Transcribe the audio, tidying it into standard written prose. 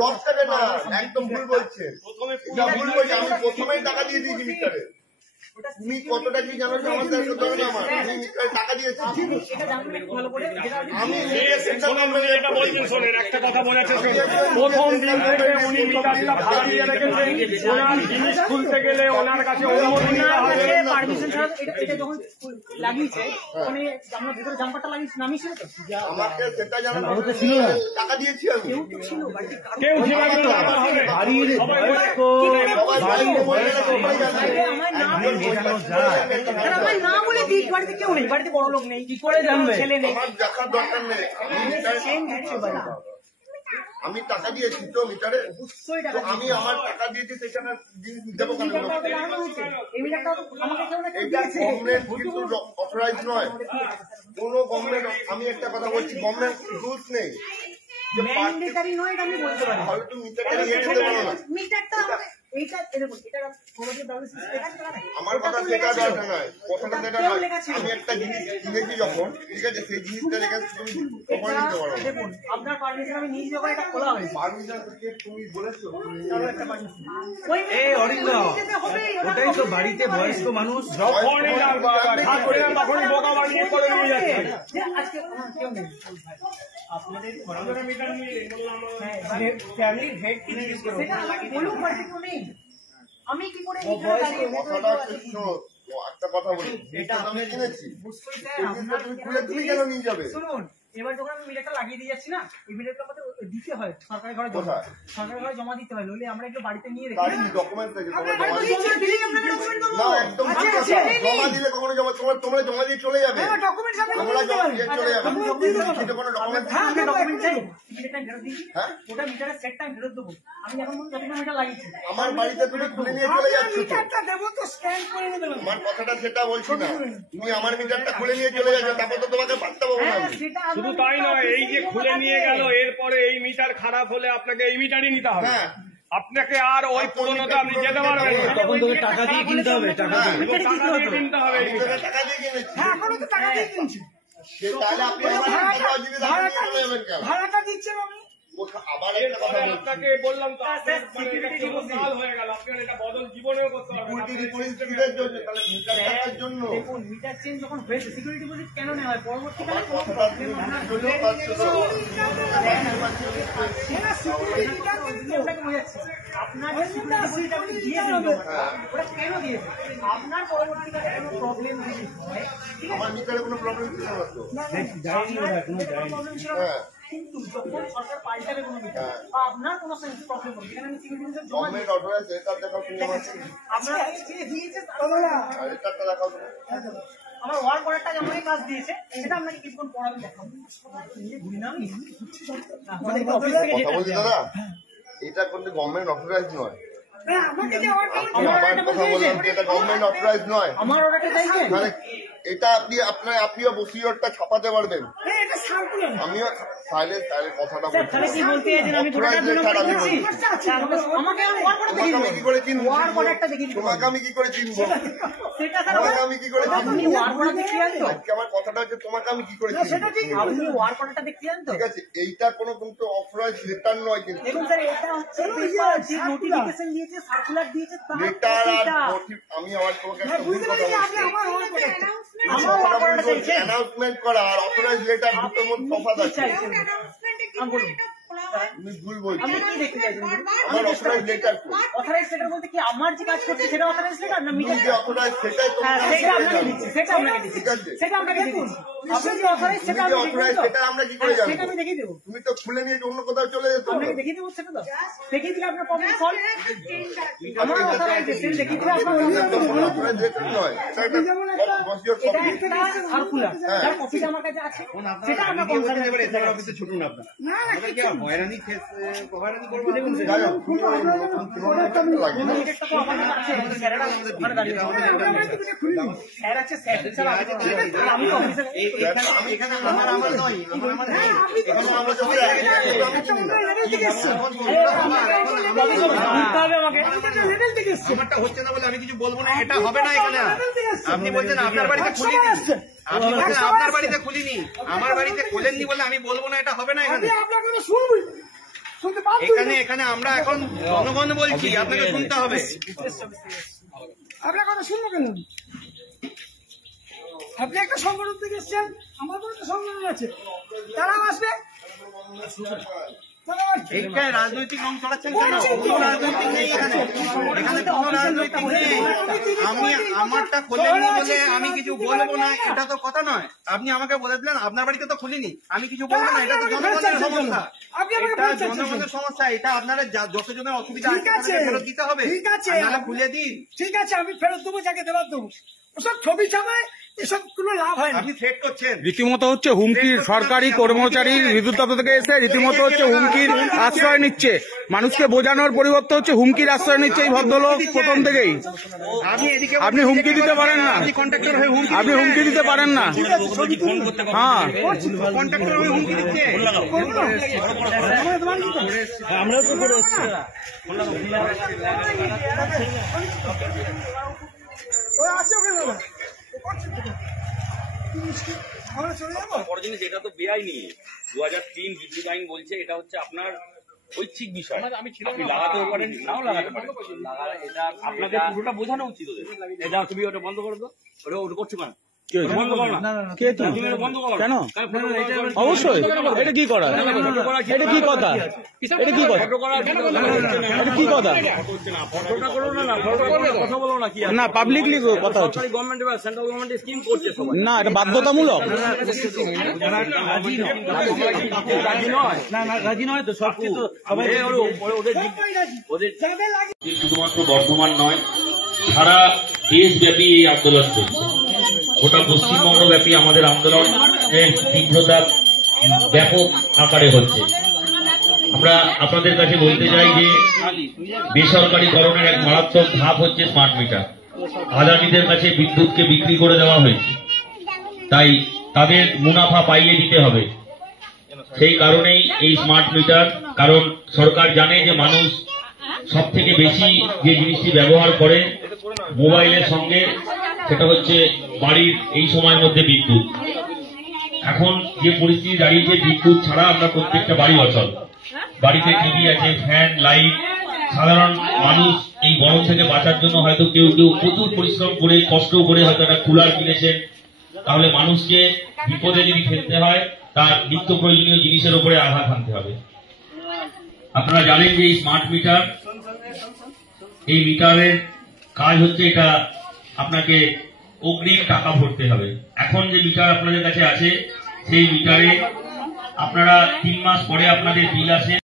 10 টাকা না, একদম ভুল বলছেন। ভুল বলছি, আমি প্রথমেই টাকা দিয়ে দিয়েছি মিটারে। তুমি কতটা কি জানো আমার আমি মিটারে টাকা দিয়েছি। আমি এটা বলছেন, শোনেন একটা কথা বোঝাচ্ছে, প্রথম দিন থেকে উনি মিটারটা ভাড়া দিয়ে রেখেছেন, ওনার জিনিস খুলতে গেলে ওনার কাছে অনুমতি নিতে হবে। পারমিশন ছাড়া এটা যখন লাগিয়েছে ওখানে আমরা ভিতরে জাম্পারটা লাগিয়েছি নামিয়েছিল তো আমাকে সেটা জানানো ছিল না, টাকা দিয়েছি আমি। কেউ ছিল না, আমার না বলে দিক বাড়িতে কেউ নেই, বাড়িতে বড় লোক নেই, কি করে জানবে ছেলে নেই, আমার দেখার দরকার নেই। আমি টাকা দিয়েছি তো মিটারে, আমি আমার টাকা দিয়েছি সেখানে জিনিস দেবো কেন? এটা গভর্নমেন্ট কিন্তু অথরাইজ নয়, কোন গভর্নমেন্ট। আমি একটা কথা বলছি, গভর্নমেন্ট রুলস নেই, ম্যান্ডেটরি নয়, এটা আমি বলতে পারি। হয়তো মিটারটা নিয়ে যেতে পারো না। মিটারটা এইটা এরকম, এটা আমার কথা সেটা দরকার নয়, কথাটা সেটা নয়। আমি একটা জিনিস কিনেছি যখন, ঠিক আছে, সেই জিনিসটা রেখে তুমি কখন নিতে পারো। দেখুন আপনার পারমিশন আমি নিয়ে যখন এটা খোলা হয়েছে, পারমিশন তুমি বলেছো এই অরিন্দ, ওটাই তো বাড়িতে বয়স্ক মানুষ তখনই বোকা বানিয়ে করে নিয়ে যাচ্ছে। আজকে কেউ নেই আপনাদের ফ্যামিলির হেড কি সেটা বলুন, বাড়িতে কেউ নেই, আমি কি করে একটা কথা বলি, এটা আমি কিনেছি, তুমি কেন নিয়ে যাবে? শুনুন, এবার যখন আমি মিটারটা লাগিয়ে দিয়ে যাচ্ছি না, এই মিটারটা আমাদের দিতে হয় সরকারি ঘরে, সরকারি ঘরে জমা দিতে হয়, নইলে আমরা একটু বাড়িতে নিয়ে রেখে ডকুমেন্ট জমা দিলে কখনো তোমরা জমা দিয়ে চলে যাবে, তোমরা চলে যাবে, কোনো ডকুমেন্ট ওটা মিটারের সেট টাইম ফেরত দেবো। আমি এখন মিটার লাগিয়েছি, আমার বাড়িতে তুমি খুলে নিয়ে চলে যাচ্ছ তো, আমার কথাটা সেটা বলছি না। তুমি আমার মিটারটা খুলে নিয়ে চলে যাচ্ছ, তারপর তো তোমাকে পাত্তা পাবো না। শুধু তাই নয়, এই যে খুলে নিয়ে গেল, এরপরে এই মিটার খারাপ হলে আপনাকে এই মিটারই নিতে হবে, আপনাকে আর ওই পুরোনোতে আপনি যেতে পারবেন না, তখন তোকে টাকা দিয়ে কিনতে হবে, টাকা দিয়ে কিনতে হবে। টাকা দিয়ে কিনেছি, তাহলে আপনি ভাড়াটা দিচ্ছেন, আমি আবার একটা কথা আপনাকে বললাম তো, সাল হয়ে গেল, আপনি এটা বদল জীবনেও করতে পারবেন জন্য। দেখুন মিটার চেঞ্জ যখন হয়েছে, সিকিউরিটি ডিপোজিট কেন নেওয়া হয় পরবর্তীকালে আপনার ওটা কেন দিয়েছে, আপনার পরবর্তীকালে কোনো প্রবলেম যদি হয়, আমার মিটারে কোনো প্রবলেম ছিল না তো, প্রবলেম ছিল না, কিন্তু যখন সরকার পাল্টাবে কোনো মিটার বা আপনার কোনো প্রবলেম হবে, এখানে আমি সিকিউরিটি জমা দিই, আপনার দিয়েছে দেখাও, আমার ওয়ার্ক অর্ডারটা যেমন কাজ দিয়েছে, সেটা আপনাকে কিছুক্ষণ পর আমি দেখাবো। কথা বলছি দাদা, এটা কিন্তু গভর্নমেন্ট অথরাইজ নয়, এটা গভর্নমেন্ট অথরাইজ নয়। আমার অর্ডারটা চাইছেন, এটা আপনিও বসিওরটা ছাপাতে পারবেন, আমিও কথাটা কি বলতে চাইছেন, আমি আমি কি করে চিনবো, তোমাকে আমি কি করে চিনবো, আমি কি করে চিনবো, আমার কথাটা হচ্ছে তোমাকে আমি কি করে চিনবো, ঠিক আছে। এইটা কোনো কিন্তু অথরাইজ লেটার নয়, কিন্তু লেটার আর আমি আমার তোমাকে একটা ভুল কথা বলছি, অ্যানাউন্সমেন্ট করা আর অথরাইজ লেটার দুটোর মধ্যে তফাৎ আছে। তুমি ভুল বলছো, আমার অথরাইজ লেটার, অথরাইজ লেটার বলতে কি আমার যে কাজ করছে সেটা অথরাইজ লেটার না মিটার অথরাইজ সেটাই সেটা আপনাকে দিচ্ছি, সেটা আপনাকে দিচ্ছি, আপনি যে অথরাইজ সেটা আমরা কি করে জানবো, সেটা আমি দেখিয়ে দেবো, তুমি তো খুলে নিয়ে অন্য কোথাও চলে যেত, আপনাকে দেখিয়ে দেবো, সেটা তো দেখিয়ে দিলে আপনার প্রবলেম সলভ, আমার অথরাইজ সেটা দেখিয়ে দিলে আপনার অথরাইজ লেটার নয়, এটা একটা সার্কুলার যার কপিটা আমার কাছে আছে, সেটা আমরা অফিসে ছুটুন, আপনারা হয়রানি করবো, দেখুন আমারটা হচ্ছে না বলে আমি কিছু বলবো না, এটা হবে না এখানে। আপনি বলছেন আপনার বাড়িতে খুলিনি, আপনি বলছেন আপনার বাড়িতে খুলিনি, আমার বাড়িতে খোলেননি বলে আমি বলবো না, এটা হবে না এখানে। এখানে আমরা এখন জনগণ বলছি, আপনাকে শুনতে হবে। আপনার কথা শুনবো কেন? আপনি একটা সংগঠন থেকে এসছেন, আমাদের একটা সংগঠন আছে, তারা আসবে। এইটাই রাজনৈতিক রং চড়াচ্ছেন কেন? কোনো রাজনৈতিক নেই এখানে, এখানে কোনো রাজনৈতিক নেই। আমি আমারটা খোলেননি বলে আমি কিছু বলবো না, এটা তো কথা নয়। আপনি আমাকে বলে দিলেন আপনার বাড়িতে তো খুলিনি, আমি কিছু বলবো না, এটা তো জনগণের সমস্যা। এটা জনগণের সমস্যা, এটা আপনারা যতজনের অসুবিধা আছে ফেরত দিতে হবে। ঠিক আছে, আপনারা খুলে দিন। ঠিক আছে, আমি ফেরত দেবো, যাকে দেবার দেবো। ওসব ছবি ছাপায় এসব কোনো লাভ হয় না। আপনি থ্রেট করছেন, রীতিমতো হচ্ছে হুমকির, সরকারি কর্মচারী বিদ্যুৎ দপ্তর থেকে এসে রীতিমতো হচ্ছে হুমকির আশ্রয় নিচ্ছে। মানুষকে বোঝানোর পরিবর্তে হচ্ছে হুমকির আশ্রয় নিচ্ছে এই ভদ্রলোক প্রথম থেকেই। আপনি হুমকি দিতে পারেন না, আপনি হুমকি দিতে পারেন না। হ্যাঁ, কন্ট্রাক্টর হয়ে হুমকি দিচ্ছে। আমরা তো করে এসছি। ও আছে ওখানে দাদা, ও করছে তো। আমরা চলে যাবো। বড় জিনিস, এটা তো বেআইনি। 2003 বিদ্যুৎ আইন বলছে এটা হচ্ছে আপনার ঐচ্ছিক বিষয়। আপনি লাগাতেও পারেন, নাও লাগাতে পারেন। এটা আপনাদের পুরোটা বোঝানো উচিত ওদের। এটা তুমি ওটা বন্ধ করো তো, ওটা করছো কেন? বন্ধ করো না, কে তো? বন্ধ করো কেন? অবশ্যই, এটা কি করা? এটা কি কথা? এটা কি কথা? এটা কি কথা? ফটোটা করো না, ফটো করলে কথা বলো না। কি না, পাবলিকলি কথা হচ্ছে সরকারি গভর্নমেন্ট বা সেন্ট্রাল গভর্নমেন্ট স্কিম করছে সবাই। না, এটা বাধ্যতামূলক। রাজি নয়, রাজি নয় তো সব কিছু সবাই ওদের শুধুমাত্র বর্ধমান নয়, সারা দেশব্যাপী এই আন্দোলন চলছে। গোটা পশ্চিমবঙ্গ ব্যাপী আমাদের আন্দোলনের তীব্রতা ব্যাপক আকারে হচ্ছে। আমরা আপনাদের কাছে বলতে চাই যে বেসরকারীকরণের এক মারাত্মক ধাপ হচ্ছে স্মার্ট মিটার। আদানিদের কাছে বিদ্যুৎকে বিক্রি করে দেওয়া হয়েছে, তাই তাদের মুনাফা পাইয়ে দিতে হবে। সেই কারণেই এই স্মার্ট মিটার, কারণ সরকার জানে যে মানুষ সব থেকে বেশি যে জিনিসটি ব্যবহার করে মোবাইলের সঙ্গে, সেটা হচ্ছে বাড়ির এই সময়ের মধ্যে বিদ্যুৎ। এখন যে পরিস্থিতি দাঁড়িয়েছে, বিদ্যুৎ ছাড়া আমরা প্রত্যেকটা বাড়ি অচল। বাড়িতে টিভি আছে, ফ্যান, লাইট। সাধারণ মানুষ এই গরম থেকে বাঁচার জন্য হয়তো কেউ কেউ প্রচুর পরিশ্রম করে, কষ্ট করে হয়তো একটা কুলার কিনেছেন। তাহলে মানুষকে বিপদে যদি ফেলতে হয়, তার নিত্য প্রয়োজনীয় জিনিসের উপরে আঘাত আনতে হবে। আপনারা জানেন যে এই স্মার্ট মিটার, এই মিটারের কাজ হচ্ছে, এটা আপনাকে অগ্রিম টাকা ভরতে হবে। এখন যে মিটার আপনাদের কাছে আছে, সেই মিটারে আপনারা 3 মাস পরে আপনাদের বিল আসে।